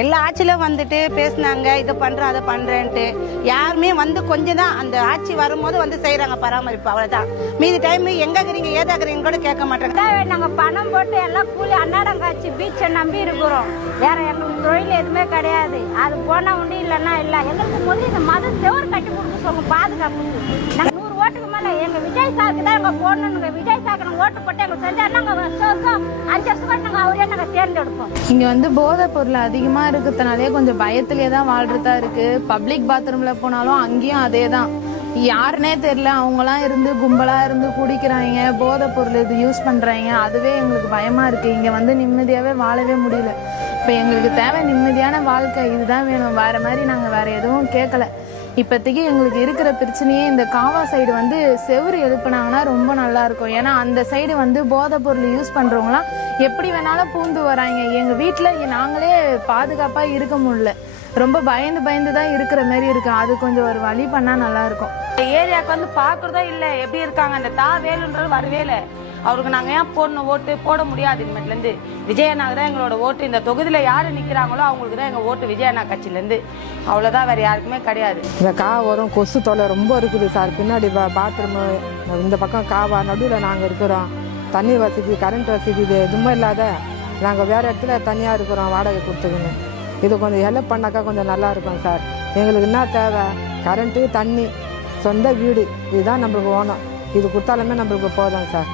எல்லா ஆட்சியிலும் வந்துட்டு பேசினாங்க, இதை பண்றேன் அதை பண்றேன்ட்டு. யாருமே வந்து கொஞ்சம் தான் அந்த ஆட்சி வரும்போது வந்து செய்யறாங்க பராமரிப்பு, அவ்வளவுதான். மீதி டைம் எங்க இருக்கிறீங்க ஏதாக்குறீங்க கூட கேட்க மாட்டாங்க. நாங்க பணம் போட்டு எல்லாம் கூலி அன்னாடம் காய்ச்சி பீச்சை நம்பி இருக்கிறோம். வேற எங்களுக்கு தொழில் எதுவுமே கிடையாது. அது போனா உண்டு இல்லைன்னா இல்லை. எங்களுக்கு முதல்ல இந்த மதம் செவரு கட்டி கொடுக்க சொல்லுங்க, பாதுகாப்பு. நாங்கள் 100 ஓட்டுக்கு மேல எங்க விஜய் சாருக்கு தான் எங்க போடணுங்க. விஜய் சாருக்கு நாங்கள் ஓட்டு போட்டு எங்க செஞ்சாருன்னா நாங்கள் 5 வருஷம் நாங்கள் அவரே நாங்கள் தேர்ந்தெடுப்போம். இங்க வந்து போதை பொருள் அதிகமா இருக்கிறதுனாலே கொஞ்சம் பயத்திலே தான் வாழ்றதா இருக்கு. பப்ளிக் பாத்ரூம்ல போனாலும் அங்கேயும் அதே தான். யாருன்னே தெரியல, அவங்களாம் இருந்து கும்பலா இருந்து குடிக்கிறாங்க, போதை பொருள் இது யூஸ் பண்றாங்க. அதுவே எங்களுக்கு பயமா இருக்கு. இங்க வந்து நிம்மதியாவே வாழவே முடியல. இப்ப எங்களுக்கு தேவை நிம்மதியான வாழ்க்கை, இதுதான் வேணும். வேற மாதிரி நாங்க வேற எதுவும் கேட்கல. இப்போதைக்கு எங்களுக்கு இருக்கிற பிரச்சனையே இந்த காவா சைடு வந்து செவுறு எழுப்புனாங்கன்னா ரொம்ப நல்லா இருக்கும். ஏன்னா அந்த சைடு வந்து போதை பொருள் யூஸ் பண்றவங்களாம் எப்படி வேணாலும் பூந்து வராங்க. எங்க வீட்டுல நாங்களே பாதுகாப்பா இருக்க முடியல. ரொம்ப பயந்து தான் இருக்கிற மாதிரி இருக்கு. அது கொஞ்சம் ஒரு வழி பண்ணா நல்லா இருக்கும். ஏரியாவுக்கு வந்து பாக்குறதோ இல்ல எப்படி இருக்காங்க. அந்த வேலுன்றது வரவே இல்லை. அவருக்கு நாங்க ஏன் போடணும் ஓட்டு போட முடியாது. இனிமேட்ல இருந்து விஜயண்ணாக்கு தான் எங்களோட ஓட்டு. இந்த தொகுதியில யாரு நிக்கிறாங்களோ அவங்களுக்கு தான் எங்க ஓட்டு விஜயண்ணா கட்சியில இருந்து. அவ்வளவுதான், வேற யாருக்குமே கிடையாது. இந்த வரும் கொசு தொலை ரொம்ப இருக்குது சார். பின்னாடி பாத்ரூம் இந்த பக்கம் காவா நடுவில் நாங்கள் இருக்கிறோம். தண்ணி வசதி கரண்ட் வசதி இது எதுவுமே இல்லாத நாங்கள் வேறு இடத்துல தனியாக இருக்கிறோம் வாடகை கொடுத்துக்கணும். இது கொஞ்சம் ஹெல்ப் பண்ணாக்கா கொஞ்சம் நல்லா இருக்கும் சார். எங்களுக்கு என்ன தேவை? கரண்ட்டு, தண்ணி, சொந்த வீடு, இதுதான் நம்மளுக்கு வேணும். இது கொடுத்தாலுமே நம்மளுக்கு போதும் சார்.